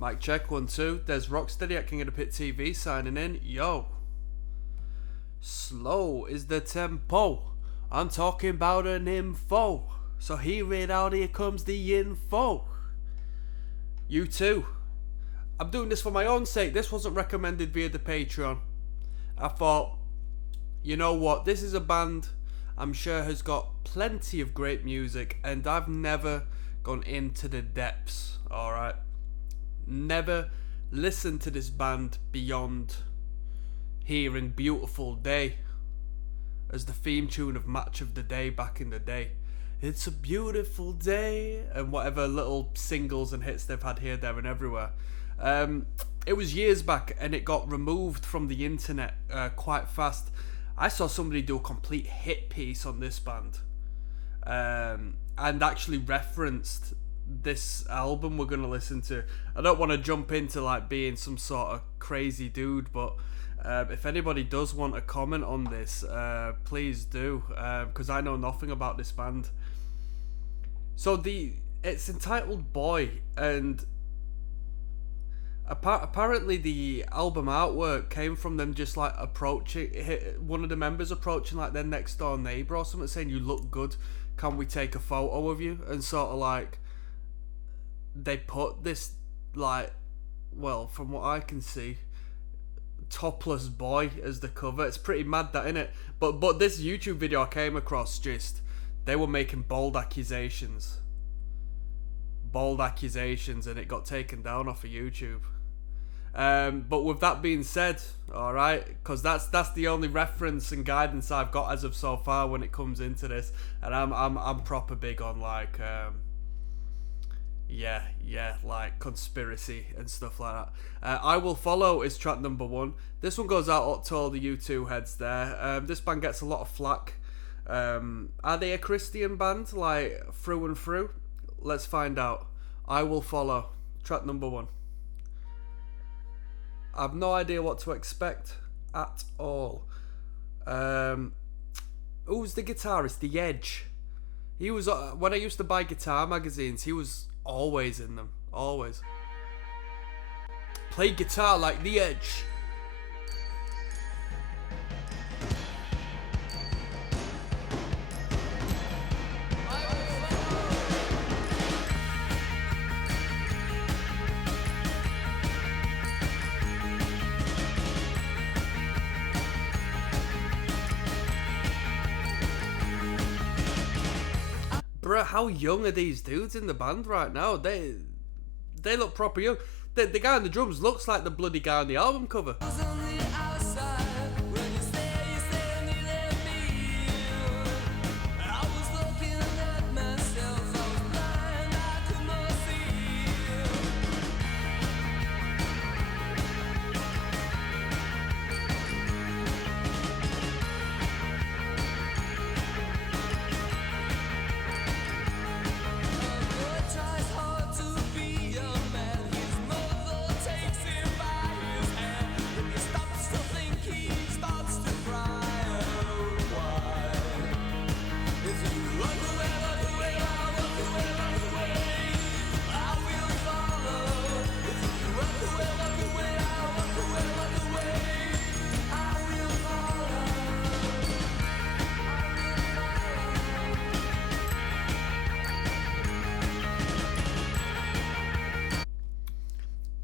Mic check, 1, 2. There's ROCKSTEADY at KOTP TV signing in. Yo. Slow is the tempo. I'm talking about an info. So hear it out, here comes the info. You too. I'm doing this for my own sake. This wasn't recommended via the Patreon. I thought, you know what, this is a band I'm sure has got plenty of great music, and I've never gone into the depths, alright? Never listened to this band beyond hearing Beautiful Day as the theme tune of Match of the Day back in the day. It's a beautiful day, and whatever little singles and hits they've had here, there and everywhere. It was years back and it got removed from the internet quite fast. I saw somebody do a complete hit piece on this band and actually referenced this album we're going to listen to. I don't want to jump into like being some sort of crazy dude, but if anybody does want to comment on this, please do, because I know nothing about this band. So it's entitled Boy, and apparently the album artwork came from them just like approaching one of the members approaching like their next door neighbor or something, saying, "You look good, can we take a photo of you?" And sort of like they put this, like, well, from what I can see, topless boy as the cover. It's pretty mad, that, innit? But this YouTube video I came across, just they were making bold accusations, and it got taken down off of YouTube. But with that being said, alright, because that's the only reference and guidance I've got as of so far when it comes into this, and I'm proper big on like like conspiracy and stuff like that. I Will Follow is track number 1. This one goes out to all the U2 heads there. This band gets a lot of flack. Are they a Christian band, like through and through? Let's find out. I Will Follow, track number 1. I've no idea what to expect at all. Who's the guitarist? The Edge. He was, when I used to buy guitar magazines, he was always in them. Always. Play guitar like The Edge. Bruh, how young are these dudes in the band right now? They look proper young. The guy on the drums looks like the bloody guy on the album cover.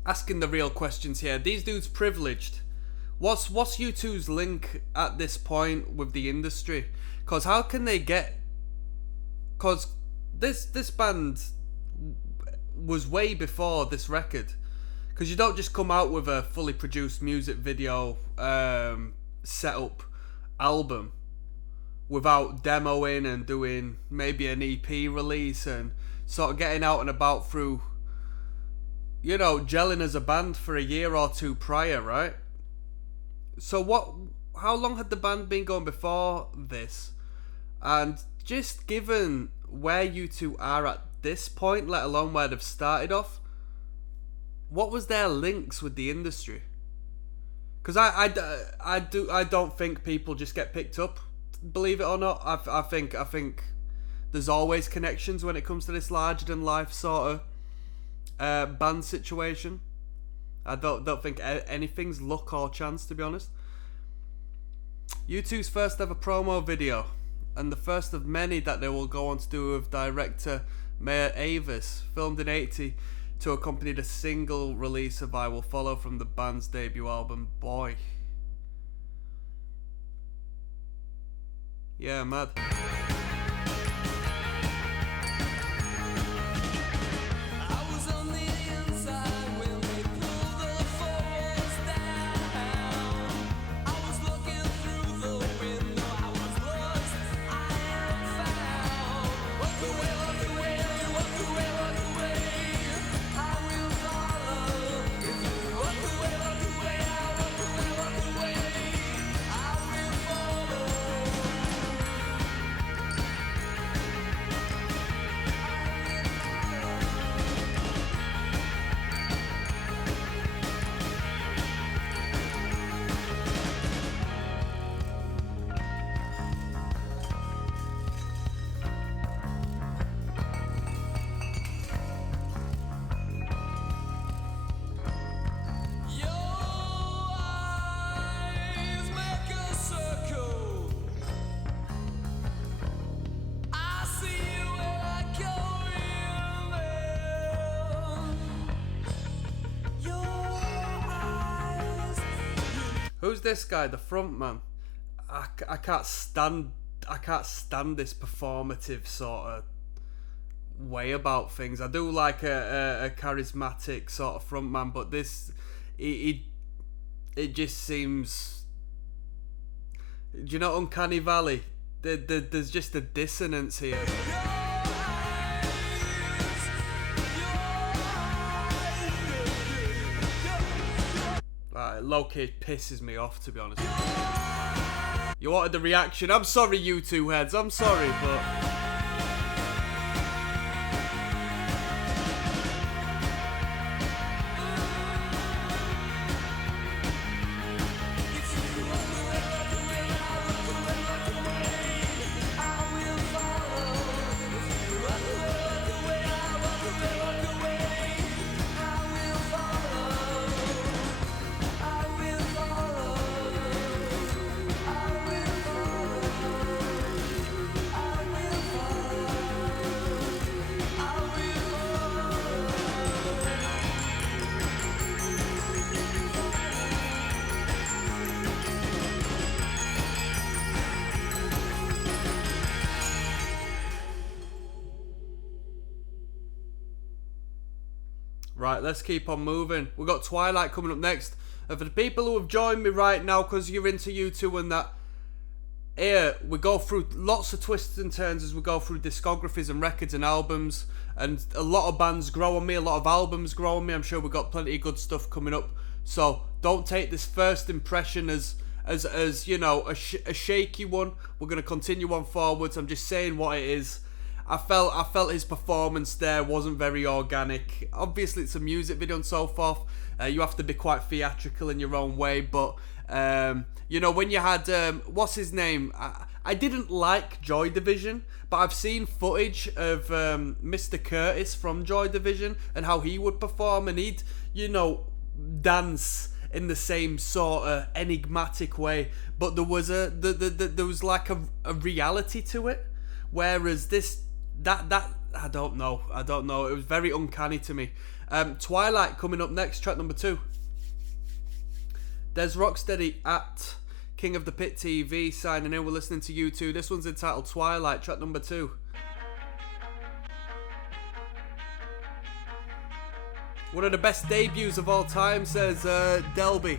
Asking the real questions here. These dudes privileged. What's U2's link at this point with the industry? Cause how can they get? Cause this band was way before this record. Cause you don't just come out with a fully produced music video setup album without demoing and doing maybe an EP release and sort of getting out and about through, you know, gelling as a band for a year or two prior, right? So how long had the band been going before this? And just given where you two are at this point, let alone where they've started off, what was their links with the industry? Because I don't think people just get picked up, believe it or not. I think there's always connections when it comes to this larger than life sort of band situation. I don't think anything's luck or chance, to be honest. U2's first ever promo video, and the first of many that they will go on to do with director Mayor Avis, filmed in '80 to accompany the single release of I Will Follow from the band's debut album, Boy. Yeah, mad. Who's this guy, the front man? I can't stand this performative sort of way about things. I do like a charismatic sort of front man, but this it just seems, do you know, Uncanny Valley? There's just a dissonance here. Low-key pisses me off, to be honest. You wanted the reaction. I'm sorry, you two heads. I'm sorry, but... Right, let's keep on moving. We've got Twilight coming up next. And for the people who have joined me right now, because you're into U2 and that, here we go through lots of twists and turns as we go through discographies and records and albums. And a lot of bands grow on me, a lot of albums grow on me. I'm sure we've got plenty of good stuff coming up. So don't take this first impression as you know, a shaky one. We're going to continue on forwards. I'm just saying what it is. I felt his performance there wasn't very organic. Obviously, it's a music video and so forth. You have to be quite theatrical in your own way. But, you know, when you had, what's his name? I didn't like Joy Division, but I've seen footage of Mr. Curtis from Joy Division and how he would perform. And he'd, you know, dance in the same sort of enigmatic way. But there was there was like a reality to it. Whereas this... That I don't know. It was very uncanny to me. Twilight coming up next, track number 2. There's Rocksteady at King of the Pit TV signing in. We're listening to U2. This one's entitled Twilight, track number 2. One of the best debuts of all time, says Delby.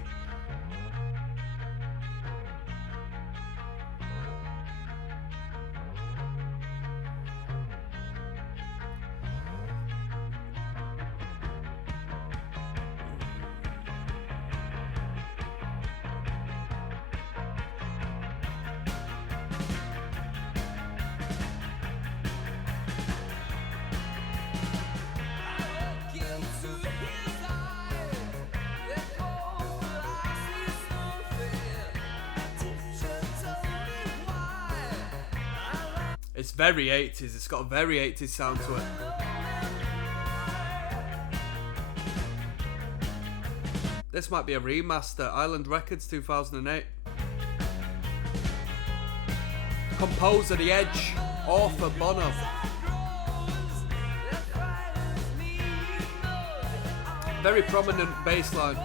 It's very 80s. It's got a very 80s sound to it. This might be a remaster. Island Records 2008. Composer The Edge. Author Bono. Very prominent bass line.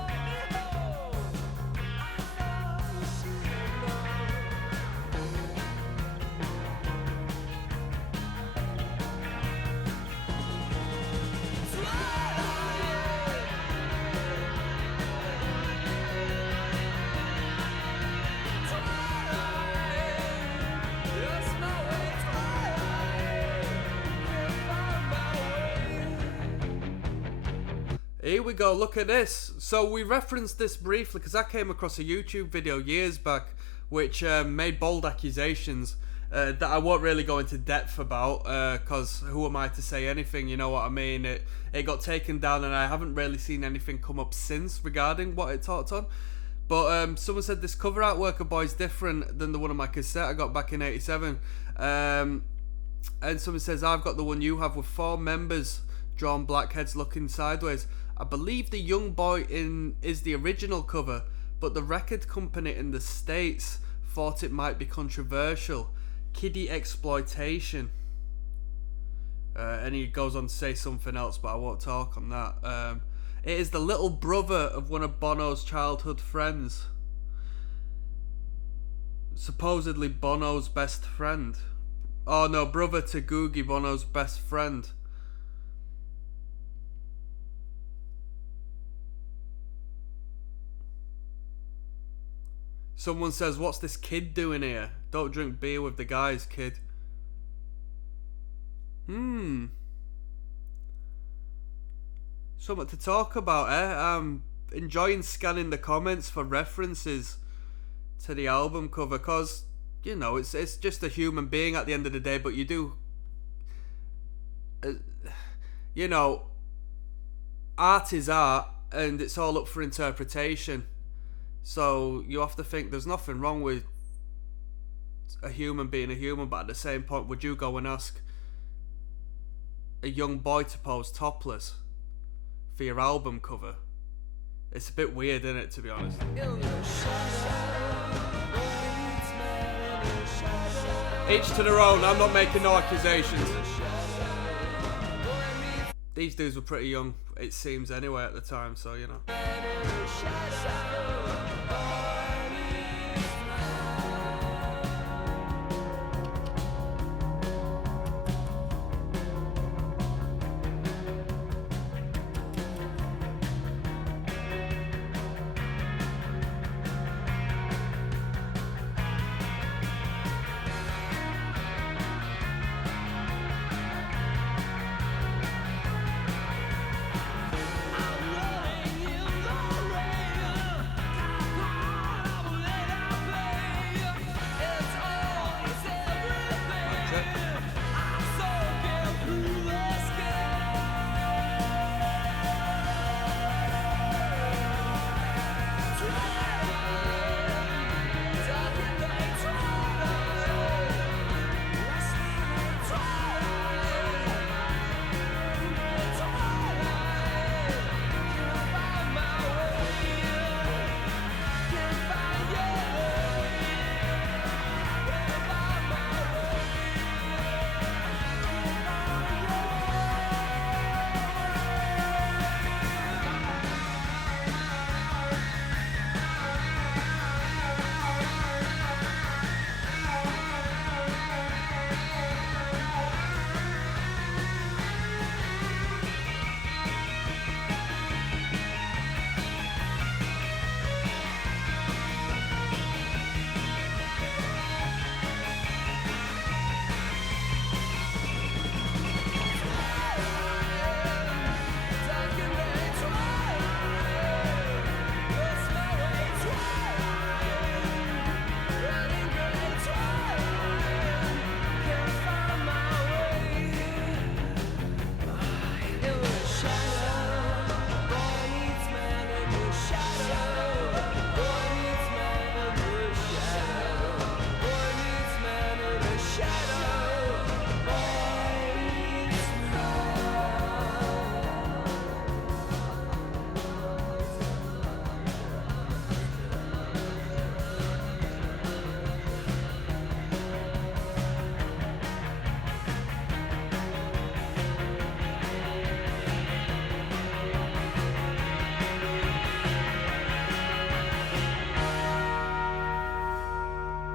Here we go, look at this. So we referenced this briefly because I came across a YouTube video years back which made bold accusations that I won't really go into depth about because who am I to say anything, you know what I mean? It got taken down and I haven't really seen anything come up since regarding what it talked on. But someone said this cover artwork of Boy's different than the one on my cassette I got back in 87. And someone says, I've got the one you have with 4 members drawn blackheads looking sideways. I believe the young boy is the original cover, but the record company in the States thought it might be controversial. Kiddie exploitation. And he goes on to say something else, but I won't talk on that. It is the little brother of one of Bono's childhood friends. Supposedly Bono's best friend. Oh no, brother to Googie, Bono's best friend. Someone says, what's this kid doing here? Don't drink beer with the guys, kid. Something to talk about, eh? I'm enjoying scanning the comments for references to the album cover, because, you know, it's just a human being at the end of the day, but you do... you know, art is art, and it's all up for interpretation. So you have to think there's nothing wrong with a human being a human, but at the same point, would you go and ask a young boy to pose topless for your album cover? It's a bit weird, isn't it, to be honest? Each to their own, I'm not making no accusations. These dudes were pretty young, it seems, anyway, at the time, so, you know.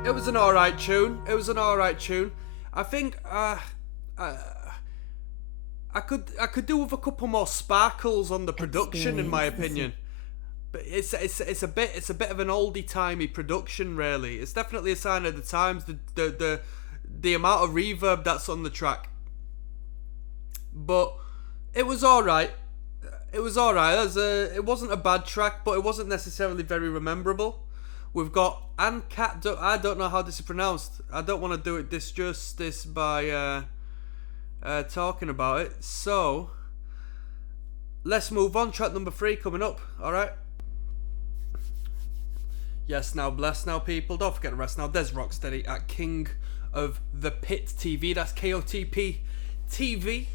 It was an alright tune. It was an alright tune. I think I could do with a couple more sparkles on the production, in my opinion. But it's a bit of an oldie timey production, really. It's definitely a sign of the times. The amount of reverb that's on the track. But it was alright. It was alright. It wasn't a bad track, but it wasn't necessarily very rememberable. We've got Ancat. I don't know how this is pronounced. I don't want to do it disjustice by talking about it. So let's move on. Track number 3 coming up. All right. Yes, now bless now, people. Don't forget the rest now. There's Rocksteady at King of the Pit TV. That's KOTP TV.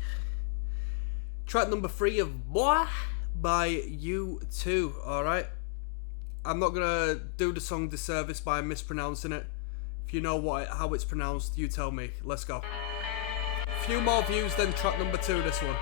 Track number 3 of Bois by U2. All right. I'm not gonna do the song disservice by mispronouncing it. If you know how it's pronounced, you tell me. Let's go. Few more views than track number 2. This one.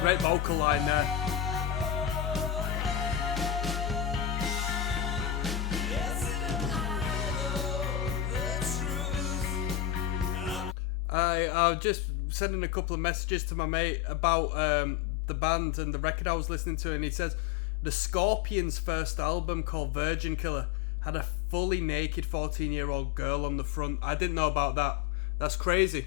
Great vocal line there. I was just sending a couple of messages to my mate about the band and the record I was listening to, and he says the Scorpions' first album called Virgin Killer had a fully naked 14-year-old girl on the front. I didn't know about that. That's crazy.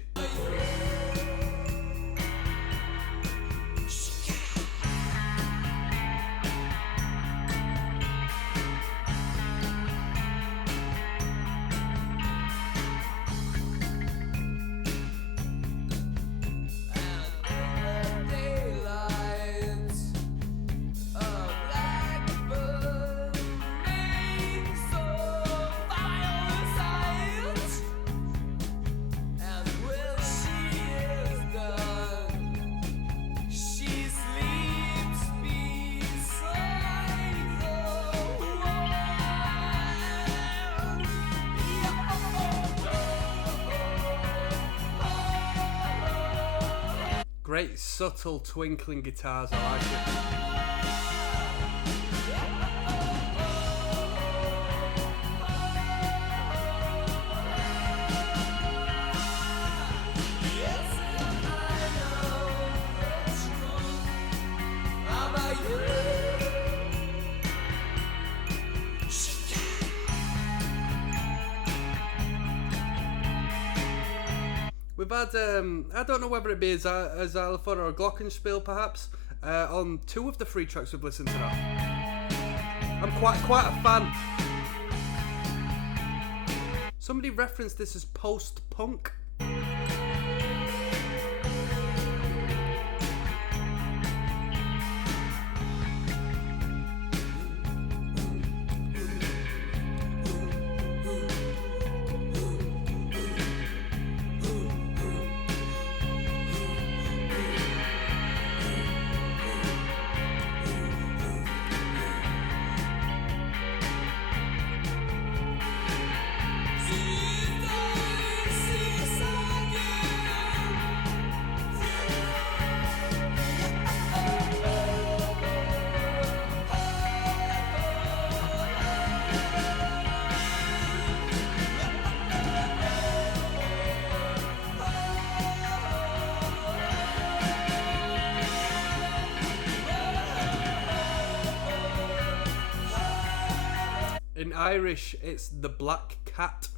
Great subtle twinkling guitars, I like it. We've had, I don't know whether it be a xylophone or a glockenspiel perhaps, on 2 of the 3 tracks we've listened to now. I'm quite a fan. Somebody referenced this as post-punk. In Irish, it's the Black Cat.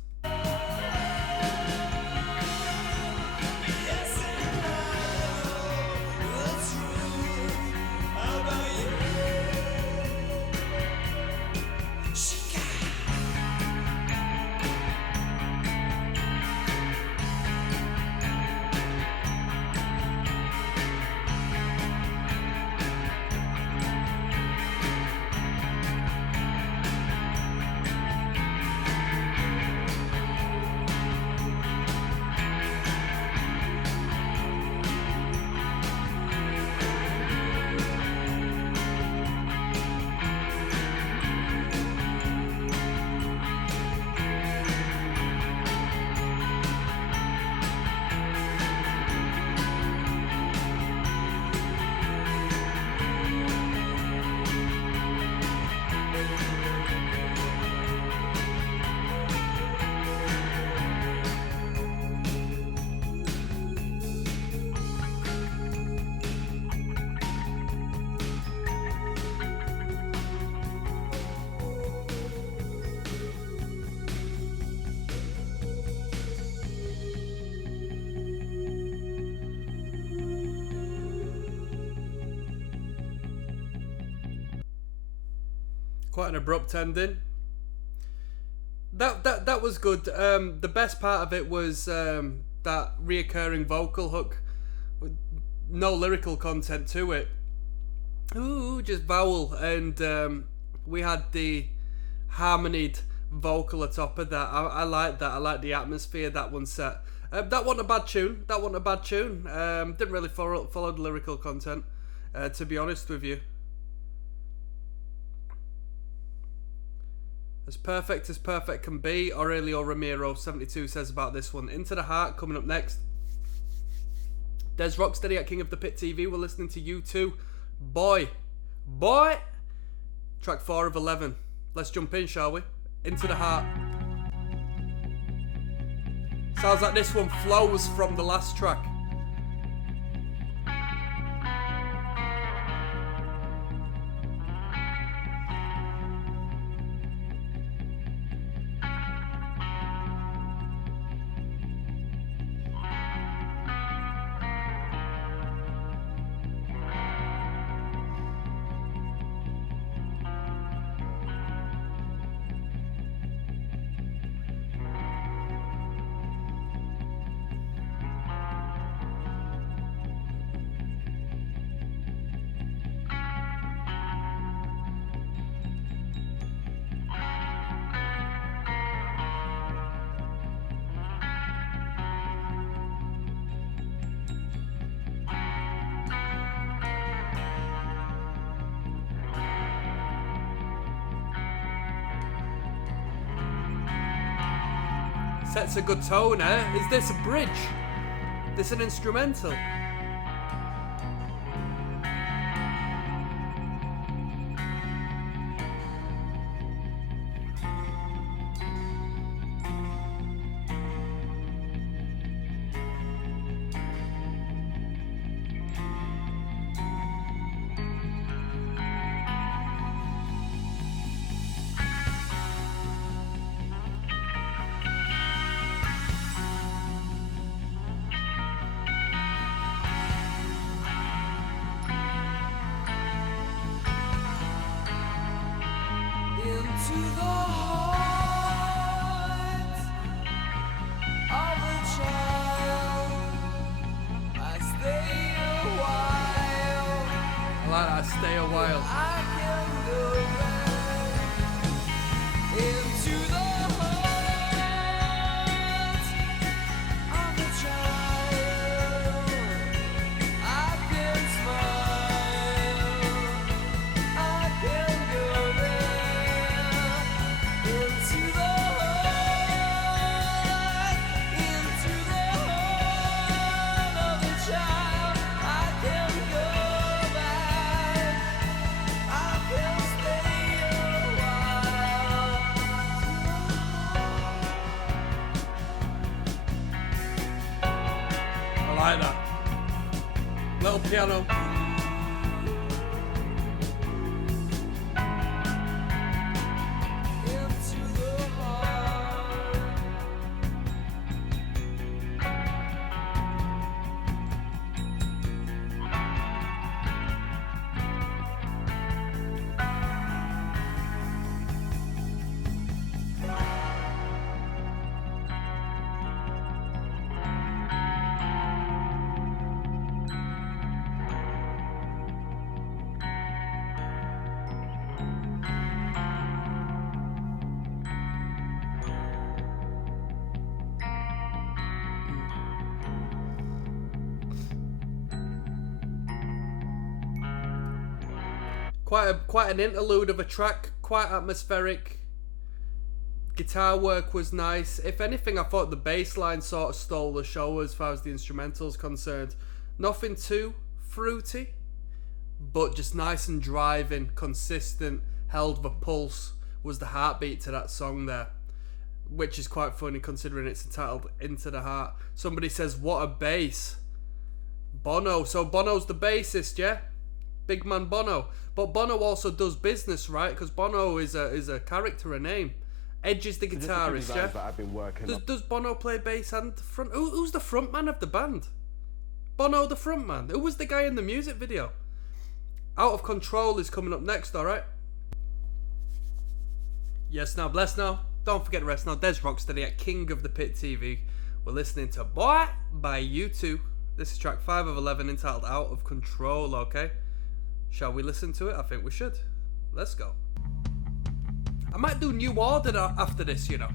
Quite an abrupt ending. That was good. The best part of it was that reoccurring vocal hook, with no lyrical content to it. Ooh, just vowel, and we had the harmonied vocal atop of that. I like that. I like the atmosphere that one set. That wasn't a bad tune. Didn't really follow the lyrical content, to be honest with you. As perfect can be, Aurelio Ramiro 72 says about this one. Into the Heart coming up next. There's Rocksteady at King of the Pit TV. We're listening to U2. Boy. Track 4 of 11. Let's jump in, shall we? Into the Heart. Sounds like this one flows from the last track. Sets a good tone, eh? Is this a bridge? This an instrumental? Stay a while. Like that. Little piano. Quite an interlude of a track, quite atmospheric. Guitar work was nice. If anything, I thought the bass line sort of stole the show as far as the instrumental's concerned. Nothing too fruity, but just nice and driving, consistent, held the pulse was the heartbeat to that song there, which is quite funny considering it's entitled Into the Heart. Somebody says, what a bass. Bono. So Bono's the bassist, yeah? Big man Bono. But Bono also does business, right? Because Bono is a character, a name. Edge is the guitarist, yeah? That I've been working does Bono play bass and front? Who's the front man of the band? Bono the front man. Who was the guy in the music video? Out of Control is coming up next, alright? Yes, now, bless now. Don't forget the rest now. There's Rocksteady at King of the Pit TV. We're listening to Boy by U2. This is track 5 of 11 entitled Out of Control, okay? Shall we listen to it? I think we should. Let's go. I might do New Order after this, you know.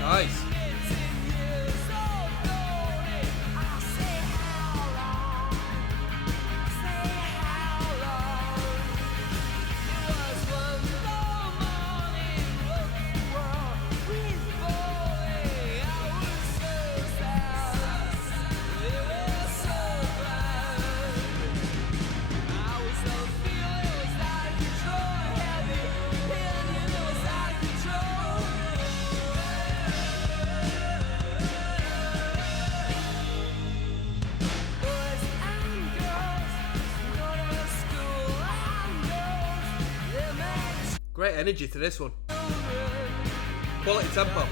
Nice. Great energy to this one. Quality tempo.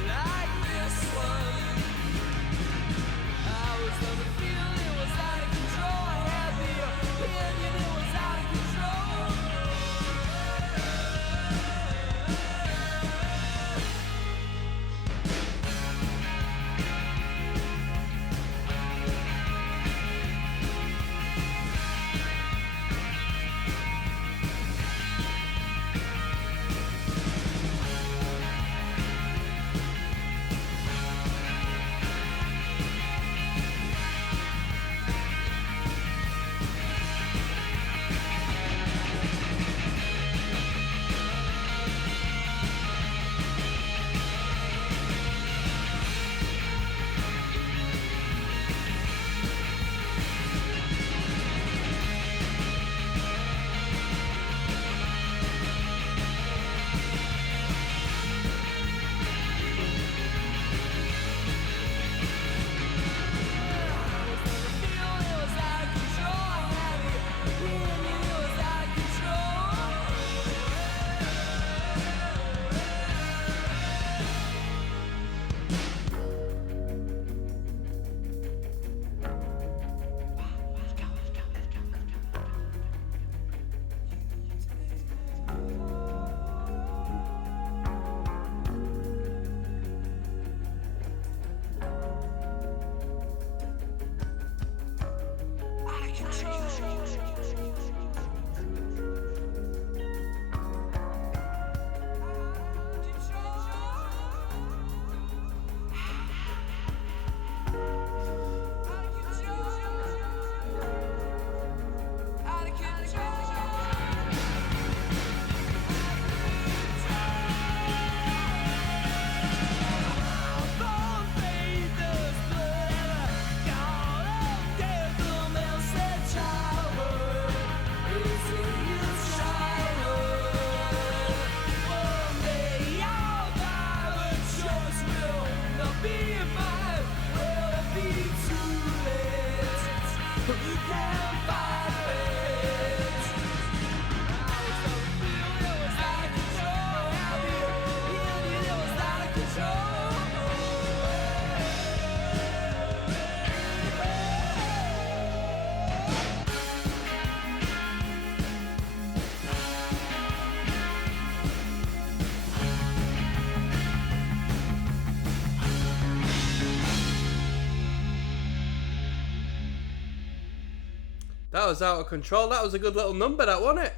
That was Out of Control. That was a good little number, that, wasn't it?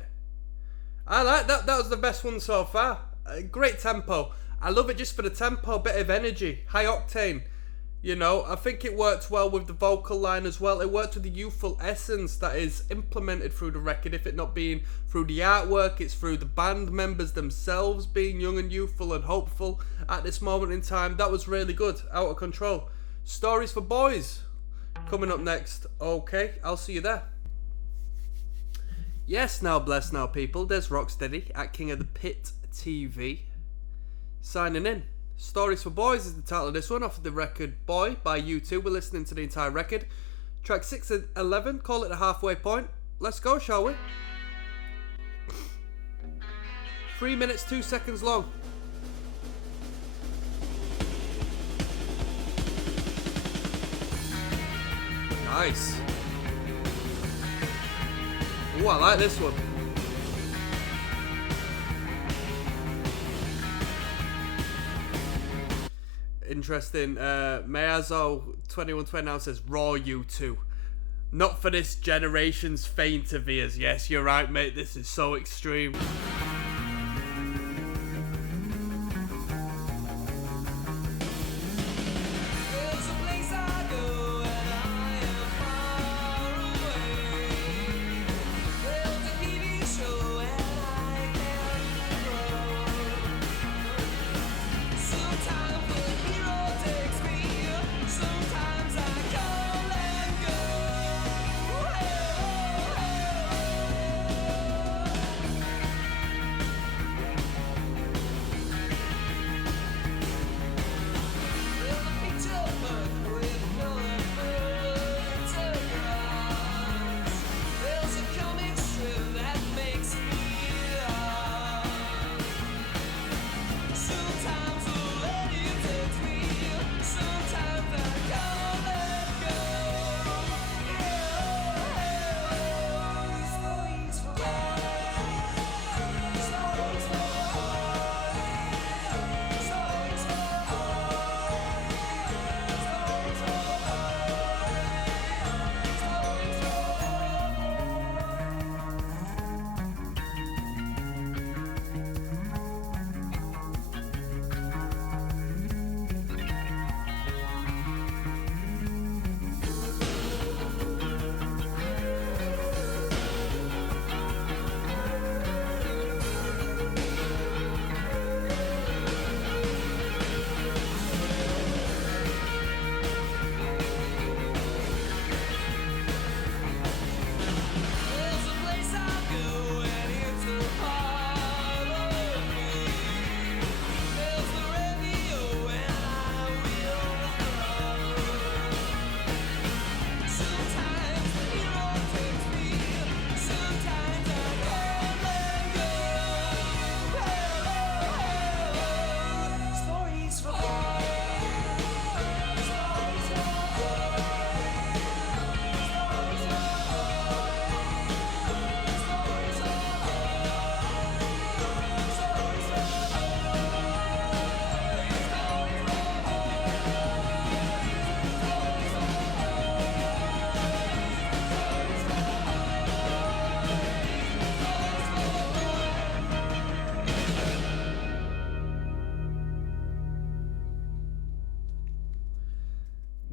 I like that. That was the best one so far. Great tempo. I love it just for the tempo, bit of energy, high octane. You know, I think it worked well with the vocal line as well. It worked with the youthful essence that is implemented through the record. If it not being through the artwork, it's through the band members themselves being young and youthful and hopeful at this moment in time. That was really good. Out of Control. Stories for Boys coming up next. Okay, I'll see you there. Yes, now bless now people. There's Rocksteady at King of the Pit TV. signing in. Stories for Boys is the title of this one, off of the record Boy by U2. We're listening to the entire record. Track 6 and 11, call it a halfway point. Let's go, shall we? 3 minutes, 2 seconds long. Nice. Ooh, I like this one. Interesting. Meazo 2129 says raw U2. Not for this generation's faint of ears. Yes, you're right, mate. This is so extreme.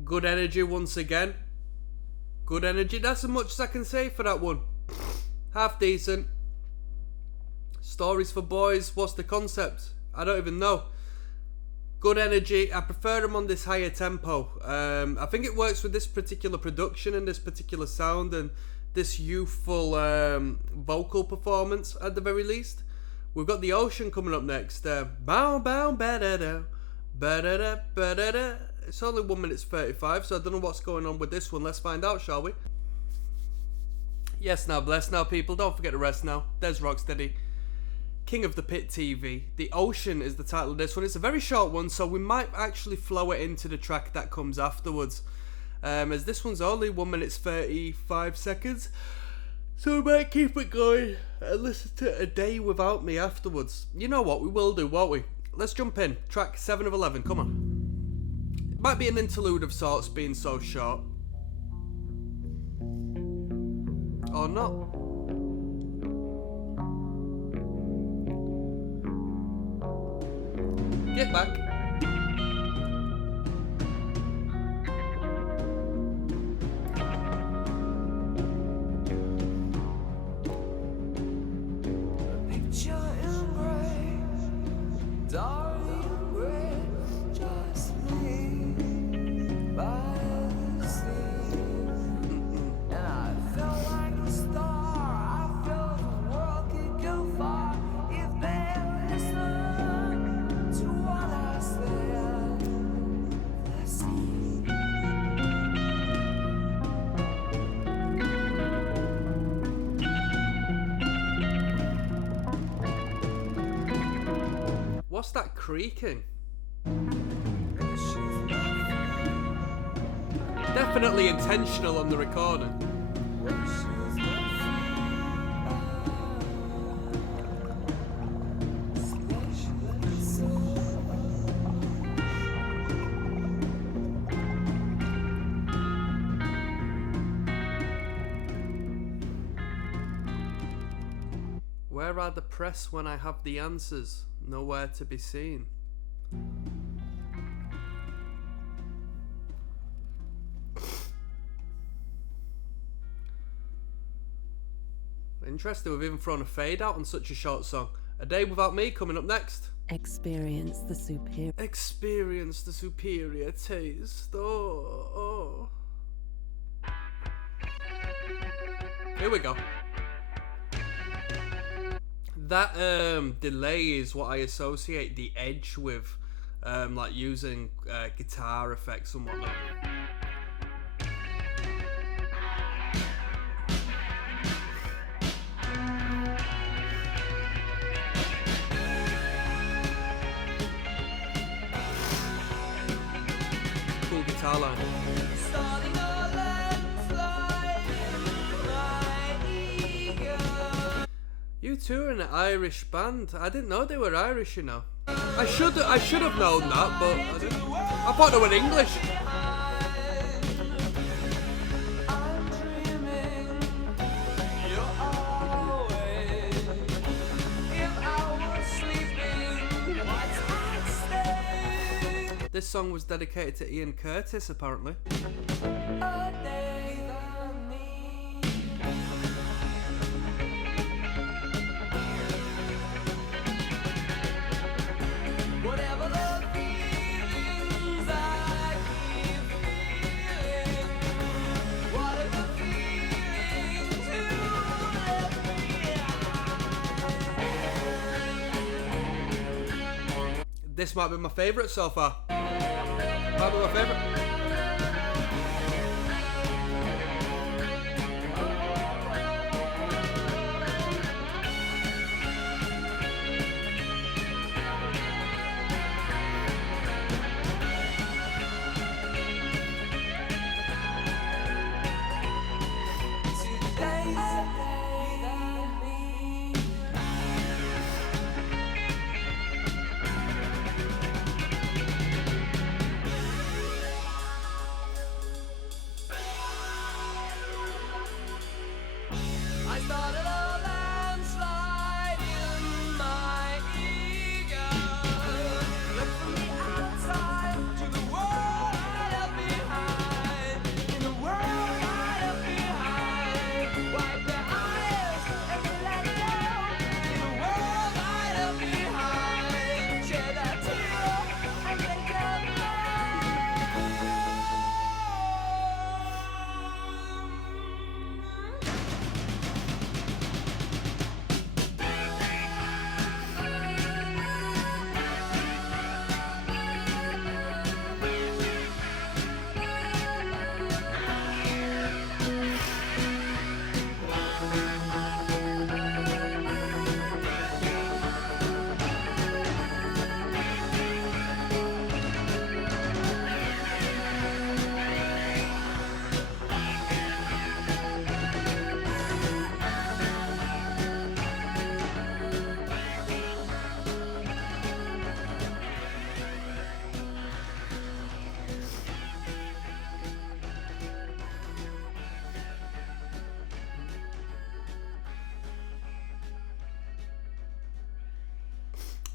Good energy once again. Good energy. That's as much as I can say for that one. Half decent. Stories for Boys. What's the concept? I don't even know. Good energy. I prefer them on this higher tempo. I think it works with this particular production and this particular sound and this youthful vocal performance at the very least. We've got The Ocean coming up next. Bow bow ba-da-da. Ba-da-da ba-da-da. It's only 1 minute 35, so I don't know what's going on with this one. Let's find out, shall we? Yes, now, bless now, people. Don't forget to rest now. There's Rocksteady. King of the Pit TV. The Ocean is the title of this one. It's a very short one, so we might actually flow it into the track that comes afterwards. As this one's only 1 minute 35 seconds. So we might keep it going and listen to A Day Without Me afterwards. You know what? We will do, won't we? Let's jump in. Track 7 of 11. Come on. Might be an interlude of sorts being so short. Or not. Get back. To What's that creaking? Definitely intentional on the recording. Where are the press when I have the answers? Nowhere to be seen. Interesting, we've even thrown a fade out on such a short song. A Day Without Me coming up next. Experience the superior. Experience the superior taste. Oh, oh. Here we go. That delay is what I associate the edge with, like using guitar effects and whatnot. Cool guitar line. U2 are an Irish band. I didn't know they were Irish, you know. I should have known that, but I didn't. I thought they were English. This song was dedicated to Ian Curtis, apparently. This might be my favourite so far. Might be my favourite.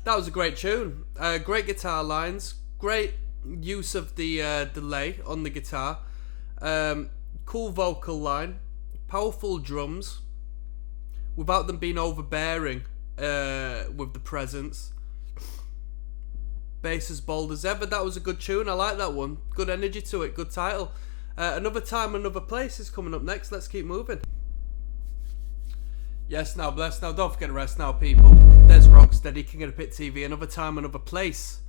That was a great tune. Great guitar lines. Great use of the delay on the guitar. Cool vocal line. Powerful drums. Without them being overbearing with the presence. Bass as bold as ever. That was a good tune. I like that one. Good energy to it. Good title. Another Time, Another Place is coming up next. Let's keep moving. Yes, now, bless now. Don't forget to rest now, people. There's Rocksteady, King of the Pit TV. Another Time, Another Place.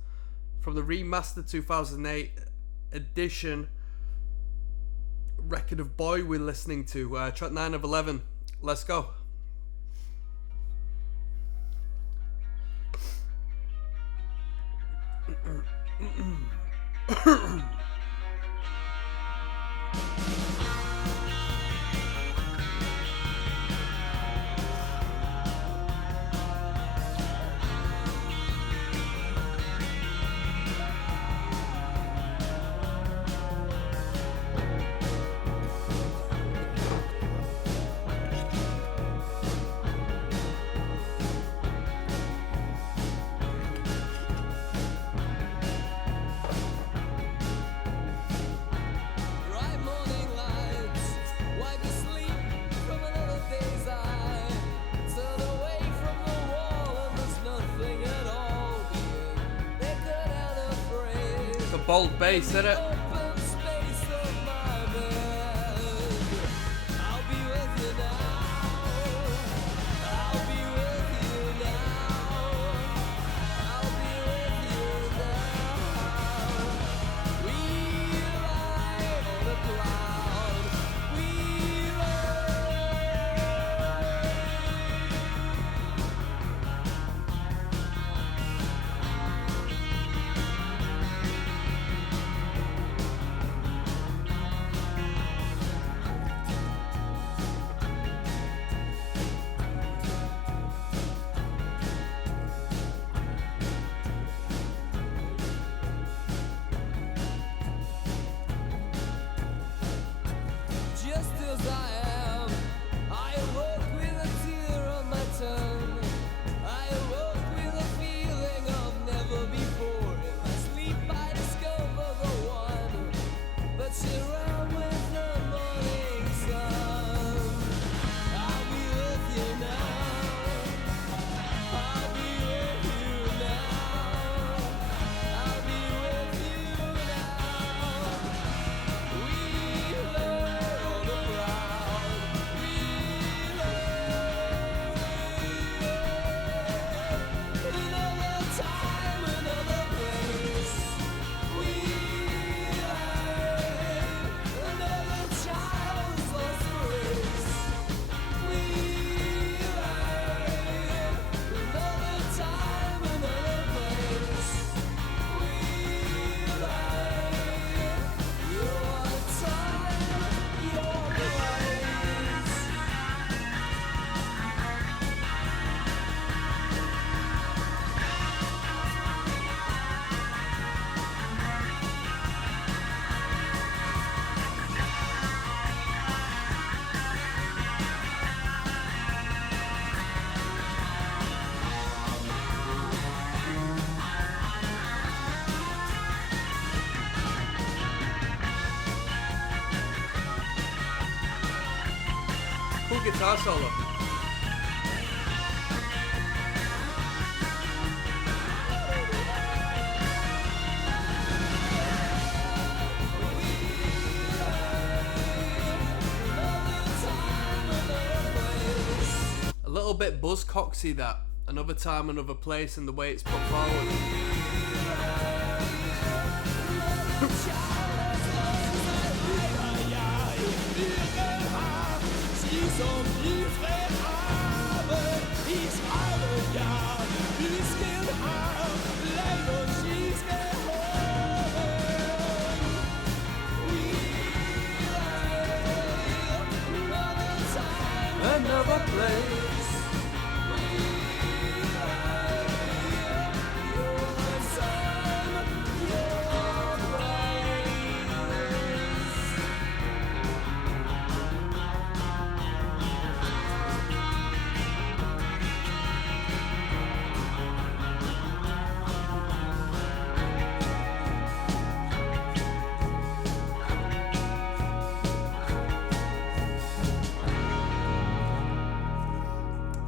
From the remastered 2008 edition record of Boy we're listening to. Track 9 of 11. Let's go. bold bass, isn't it? Cool guitar solo. A little bit Buzzcocksy, that. Another time, another place, and the way it's put forward. Another place.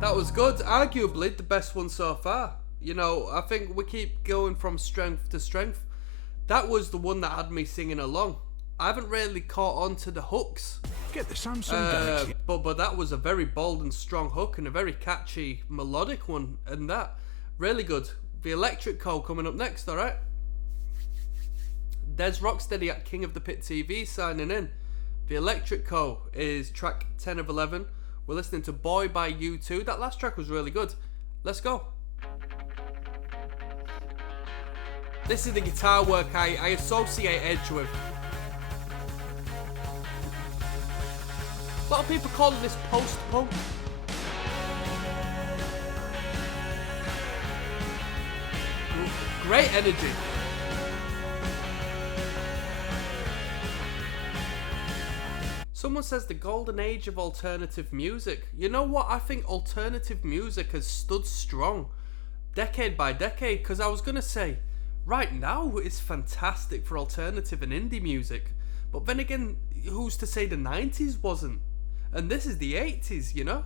That was good. Arguably the best one so far. You know, I think we keep going from strength to strength. That was the one that had me singing along. I haven't really caught on to the hooks. Get the Samsung Galaxy. But that was a very bold and strong hook and a very catchy melodic one, and that really good. The Electric Co coming up next, alright? Des Rocksteady at King of the Pit TV signing in. The Electric Co is track 10 of 11. We're listening to Boy by U2. That last track was really good. Let's go. This is the guitar work I associate Edge with. A lot of people calling this post-punk. Great energy. Someone says the golden age of alternative music. You know what? I think alternative music has stood strong decade by decade, because I was going to say, right now it's fantastic for alternative and indie music. But then again, who's to say the 90s wasn't? And this is the 80s, you know?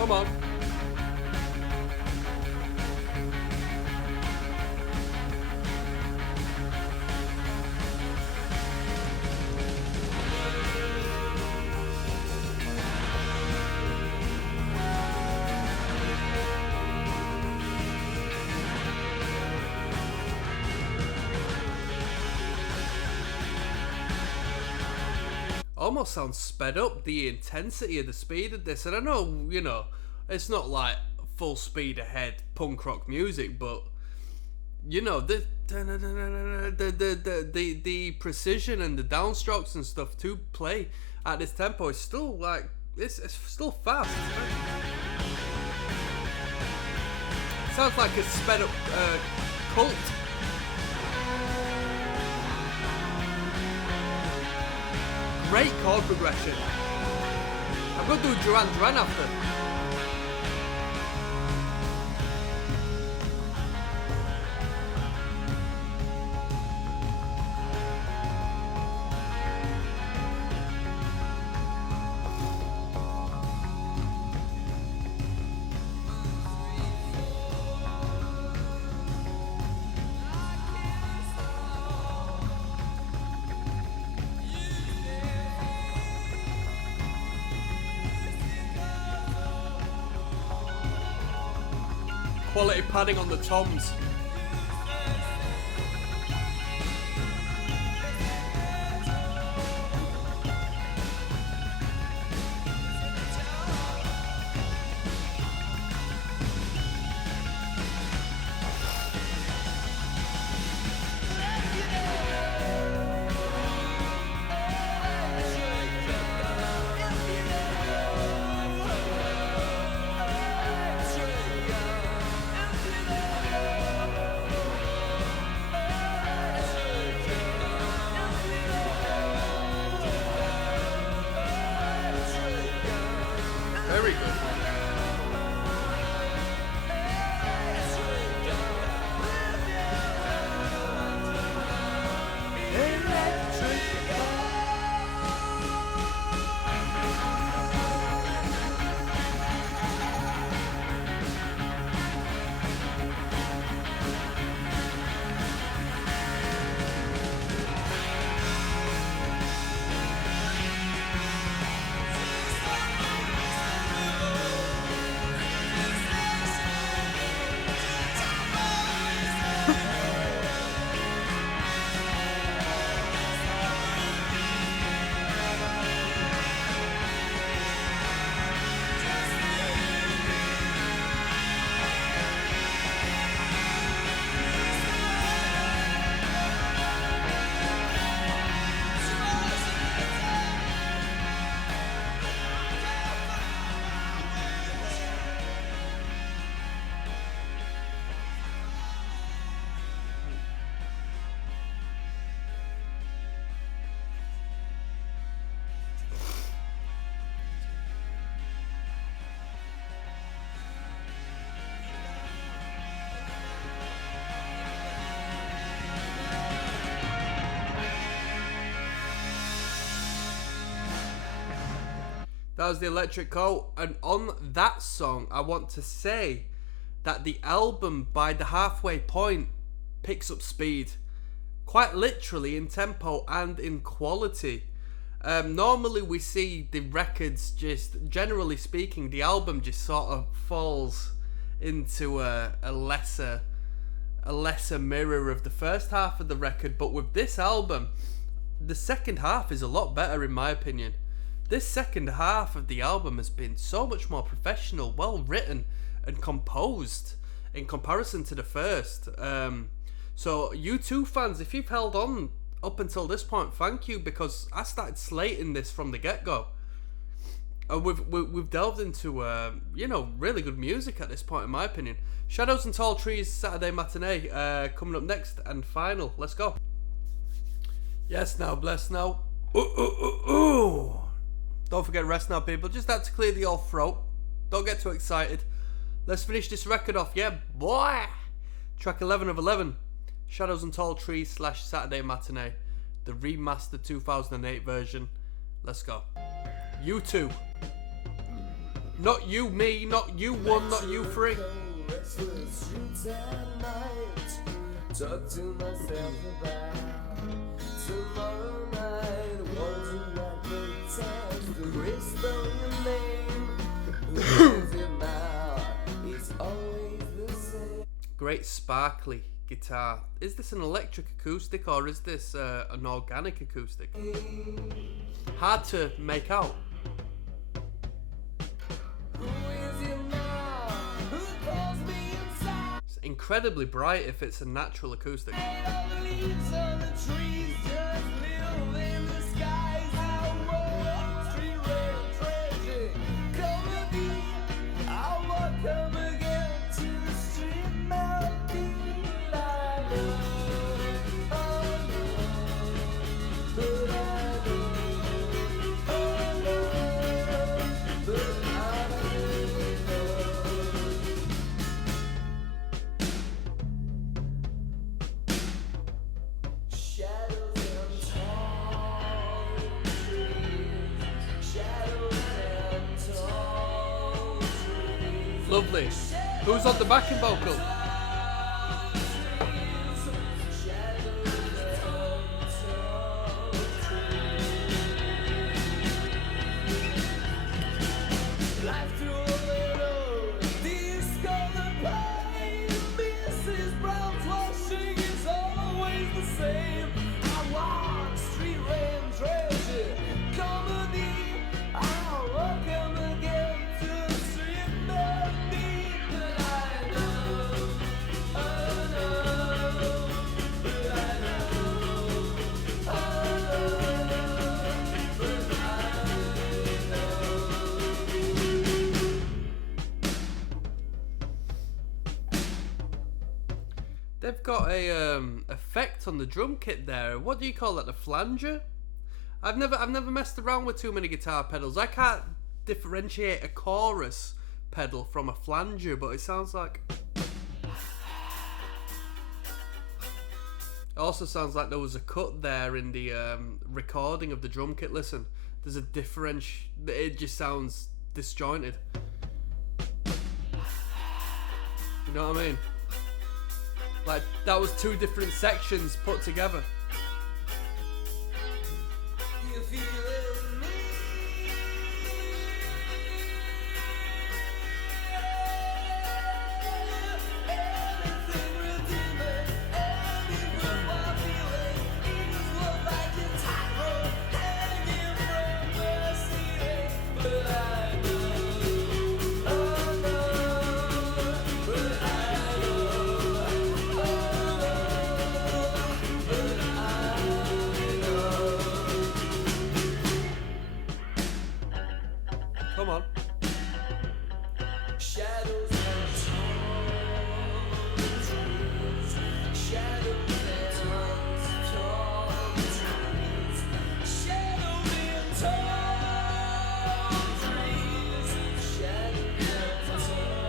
Come on. Almost sounds sped up, the intensity of the speed of this. And I know, you know, it's not like full speed ahead punk rock music, but you know, the precision and the downstrokes and stuff to play at this tempo is still like it's still fast. Sounds like a sped up cult. Great chord progression. I'm gonna do Duran Duran after. Quality padding on the toms. Very good. That was the Electric Coat, and on that song I want to say that the album by the halfway point picks up speed, quite literally in tempo and in quality. Normally we see the records just, generally speaking, the album just sort of falls into a lesser mirror of the first half of the record, but with this album, the second half is a lot better in my opinion. This second half of the album has been so much more professional, well written and composed in comparison to the first. So U2 fans, if you've held on up until this point, thank you, because I started slating this from the get-go. We've delved into you know, really good music at this point in my opinion. Shadows and Tall Trees Saturday Matinee coming up next and final. Let's go. Yes now, bless now. Don't forget rest now, people. Just had to clear the old throat. Don't get too excited. Let's finish this record off. Yeah, boy. Track 11 of 11. Shadows and Tall Trees / Saturday Matinee. The remastered 2008 version. Let's go. U2. Not you, me, not you one, not you three. Talk to myself about tomorrow night. Wondering what good times the rest on your name. Who's your mouth? It's always the same. Great sparkly guitar. Is this an electric acoustic or is this an organic acoustic? Hard to make out. Who is your mouth? Who calls me inside? It's incredibly bright if it's a natural acoustic. All the leaves on the trees just live in the skies. I walk street rail treasure. Come with me. I walk come again to the street melody. I know, oh no, but I know, oh no, but I know. Shadows and tall trees, shadows and tall trees. Lovely. Who's on the backing vocal? Life through a window, discover pain. Mrs. Brown's washing is always the same. I walk street rain treasure, comedy. I'll welcome again to the street melody. But I know, oh no, but I know, oh no, but I know. They've got a effect on the drum kit there. What do you call that? A flanger? I've never messed around with too many guitar pedals. I can't differentiate a chorus pedal from a flanger, but it sounds like. It also sounds like there was a cut there in the recording of the drum kit. Listen, there's a it just sounds disjointed. You know what I mean? Like, that was two different sections put together. You feeling me? Everything redeeming, everyone while feeling is what like a tightrope hanging from the ceiling. But I know, oh no, but I know, oh no, but I know. Come on. Shadows and tall trees, shadows and tall trees, shadows and tall trees, shadows and tall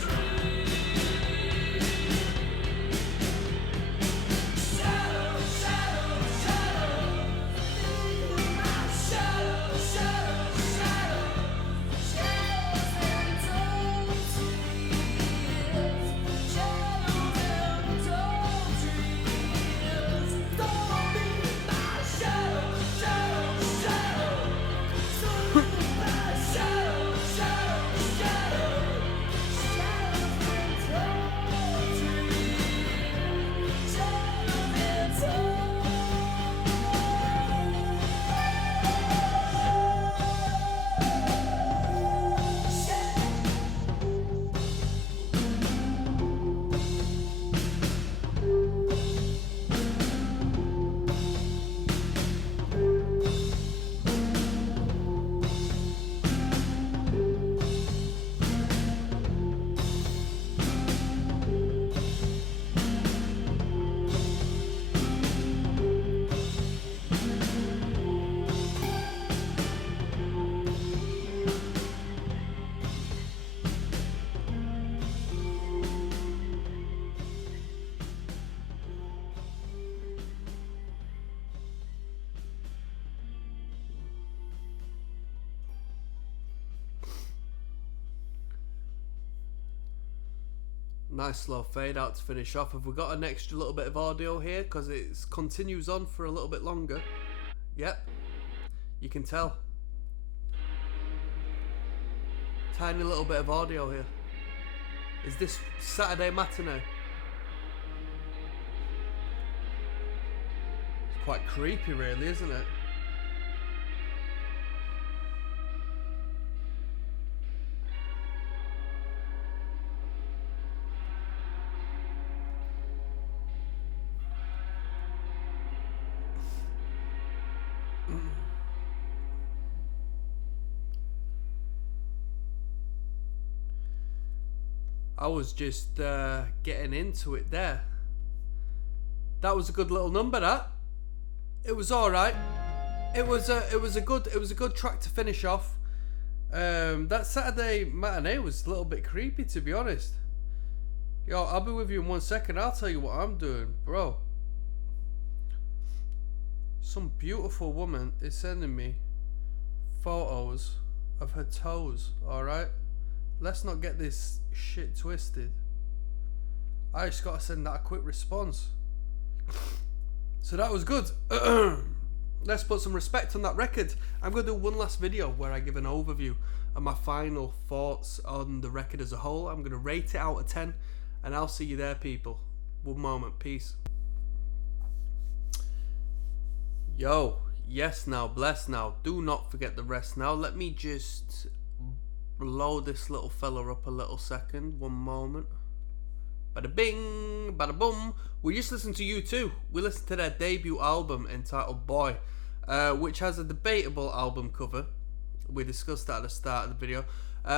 trees. Shadow, shadow, shadow, shadow, shadow, shadow, shadows and tall. Nice slow fade out to finish off. Have we got an extra little bit of audio here? Because it continues on for a little bit longer. Yep. You can tell. Tiny little bit of audio here. Is this Saturday matinee? It's quite creepy really, isn't it? I was just getting into it there. That was a good little number. That it was all right. It was a good track to finish off. That Saturday matinee was a little bit creepy, to be honest. Yo, I'll be with you in 1 second. I'll tell you what I'm doing, bro. Some beautiful woman is sending me photos of her toes. All right. Let's not get this shit twisted. I just gotta send that a quick response. So that was good. Let's put some respect on that record. I'm gonna do one last video where I give an overview of my final thoughts on the record as a whole. I'm gonna rate it out of 10, and I'll see you there, people. One moment, peace. Yo, yes now, bless now. Do not forget the rest now. Let me just blow this little fella up a little second. One moment. Bada bing, bada boom. We just listened to U2. We listened to their debut album entitled Boy, which has a debatable album cover. We discussed that at the start of the video.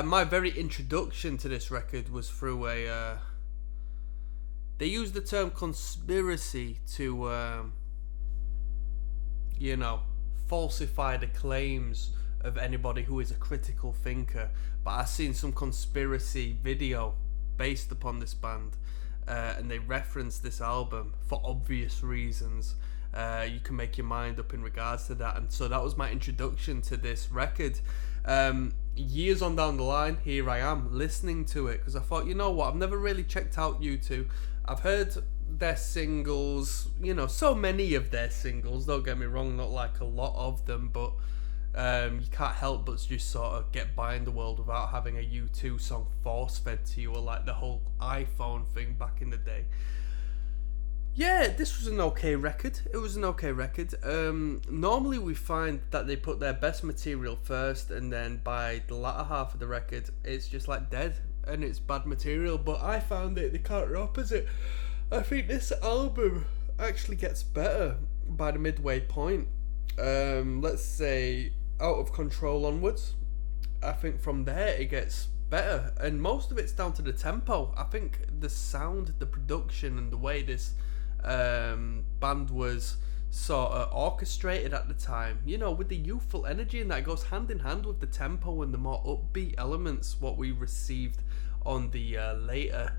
My very introduction to this record was through a... they used the term conspiracy to, you know, falsify the claims of anybody who is a critical thinker. But I've seen some conspiracy video based upon this band, and they reference this album for obvious reasons. You can make your mind up in regards to that, and so that was my introduction to this record. Years on down the line, here I am listening to it because I thought, you know what, I've never really checked out U2. I've heard their singles, you know, so many of their singles, don't get me wrong, not like a lot of them, but you can't help but just sort of get by in the world without having a U2 song force fed to you, or like the whole iPhone thing back in the day. Yeah, this was an okay record. It was an okay record. Normally we find that they put their best material first, and then by the latter half of the record it's just like dead and it's bad material, but I found it the counter opposite. I think this album actually gets better by the midway point. Let's say Out of Control onwards. I think from there it gets better, and most of it's down to the tempo. I think the sound, the production, and the way this band was sort of orchestrated at the time, you know, with the youthful energy, and that goes hand in hand with the tempo and the more upbeat elements what we received on the later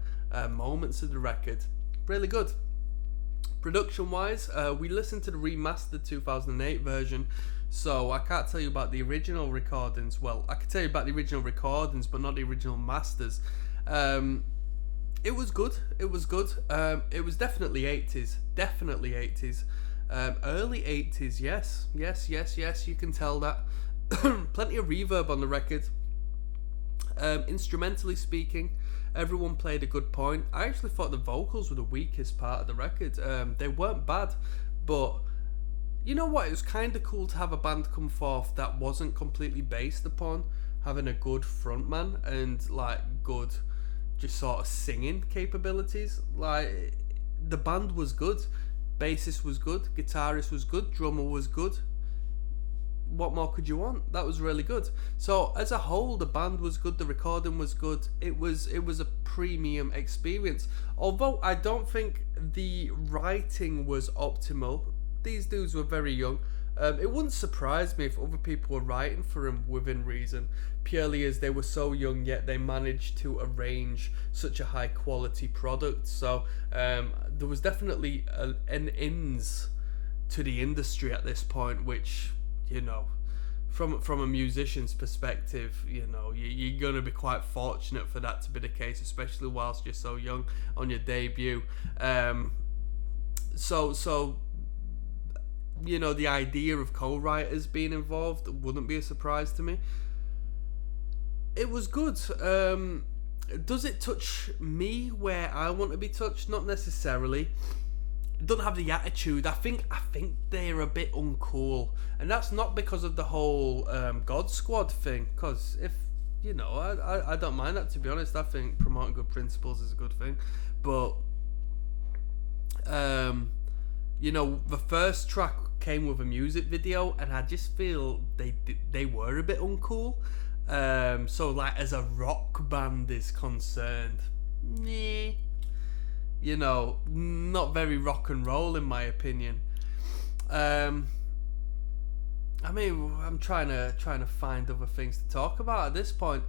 moments of the record. Really good. Production wise, we listened to the remastered 2008 version, so I can't tell you about the original recordings. Well, I can tell you about the original recordings, but not the original masters. It was good. It was good. It was definitely 80s. Definitely 80s. Early 80s, yes. Yes, you can tell that. Plenty of reverb on the record. Instrumentally speaking, everyone played a good point. I actually thought the vocals were the weakest part of the record. They weren't bad, but you know what? It was kind of cool to have a band come forth that wasn't completely based upon having a good frontman and like good just sort of singing capabilities. Like, the band was good, bassist was good, guitarist was good, drummer was good. What more could you want? That was really good. So as a whole, the band was good, the recording was good. It was a premium experience. Although I don't think the writing was optimal. These dudes were very young. It wouldn't surprise me if other people were writing for them within reason, purely as they were so young, yet they managed to arrange such a high quality product. So there was definitely an ins to the industry at this point, which, you know, from a musician's perspective, you know, you're gonna be quite fortunate for that to be the case, especially whilst you're so young on your debut. So you know, the idea of co-writers being involved wouldn't be a surprise to me. It was good. Does it touch me where I want to be touched? Not necessarily. It doesn't have the attitude. I think they're a bit uncool, and that's not because of the whole God Squad thing. Because if you know, I don't mind that, to be honest. I think promoting good principles is a good thing, but you know, the first track came with a music video, and I just feel they were a bit uncool. So like, as a rock band is concerned, nah, you know, not very rock and roll in my opinion. I mean, I'm trying to find other things to talk about at this point.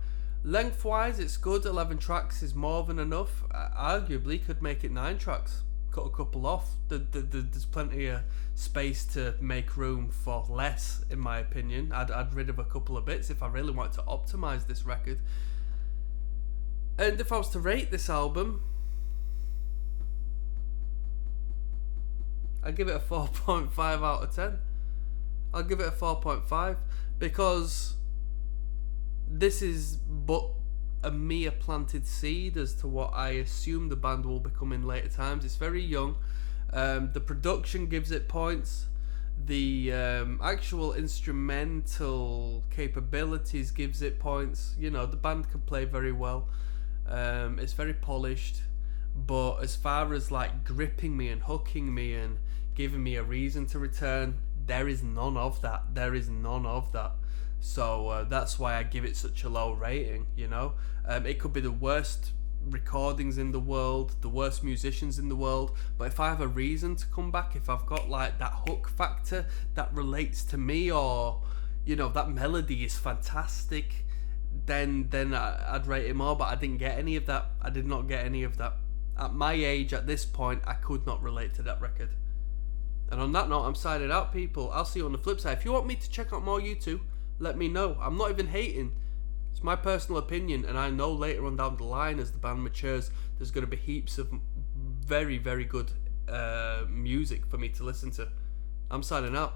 Lengthwise, it's good. 11 tracks is more than enough. Arguably, could make it 9 tracks. Cut a couple off. There's plenty of space to make room for less, in my opinion. I'd rid of a couple of bits if I really wanted to optimize this record. And if I was to rate this album, I'd give it a 4.5 out of 10. I'll give it a 4.5 because this is but a mere planted seed as to what I assume the band will become in later times. It's very young. The production gives it points. The actual instrumental capabilities gives it points. You know, the band can play very well. It's very polished. But as far as like gripping me and hooking me and giving me a reason to return, there is none of that. So that's why I give it such a low rating, you know. It could be the worst recordings in the world, the worst musicians in the world, but if I have a reason to come back, if I've got like that hook factor that relates to me, or you know, that melody is fantastic, then I'd rate it more. But I didn't get any of that. I did not get any of that. At my age, at this point, I could not relate to that record. And on that note, I'm signing out, people. I'll see you on the flip side. If you want me to check out more YouTube, let me know. I'm not even hating. It's my personal opinion, and I know later on down the line, as the band matures, there's going to be heaps of very, very good music for me to listen to. I'm signing out.